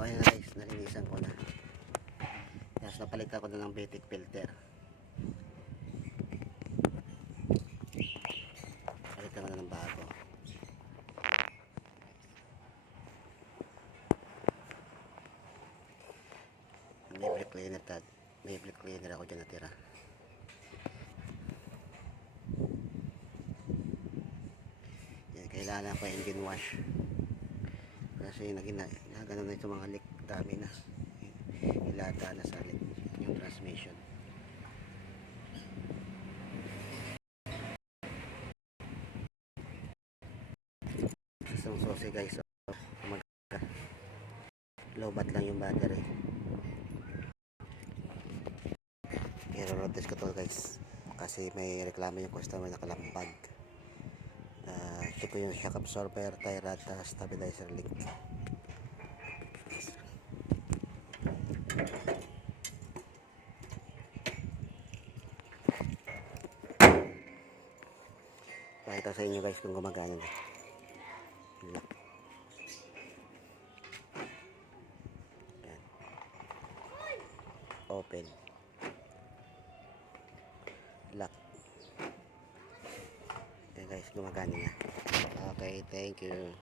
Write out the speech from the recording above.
ayun na guys, nalinisan ko na. Yes, napalitan ko na ng Batik filter. Palitan ko na ng bago. May brake cleaner tad. May brake cleaner ako dyan natira. Yan, kailangan ko engine wash. Kasi nagano na ito mga leak, dami na. Ilata na sa leak yung transmission. Isang susi guys, so low-bat lang yung battery. I-road test ko to guys kasi may reklamo yung customer na kalampag. Check ko yung shock absorber, tie rod, stabilizer link. Pakita sa inyo guys kung gumagana na. Lock. Yan. Open. Lock. Yan guys, gumagana na. Okay, thank you.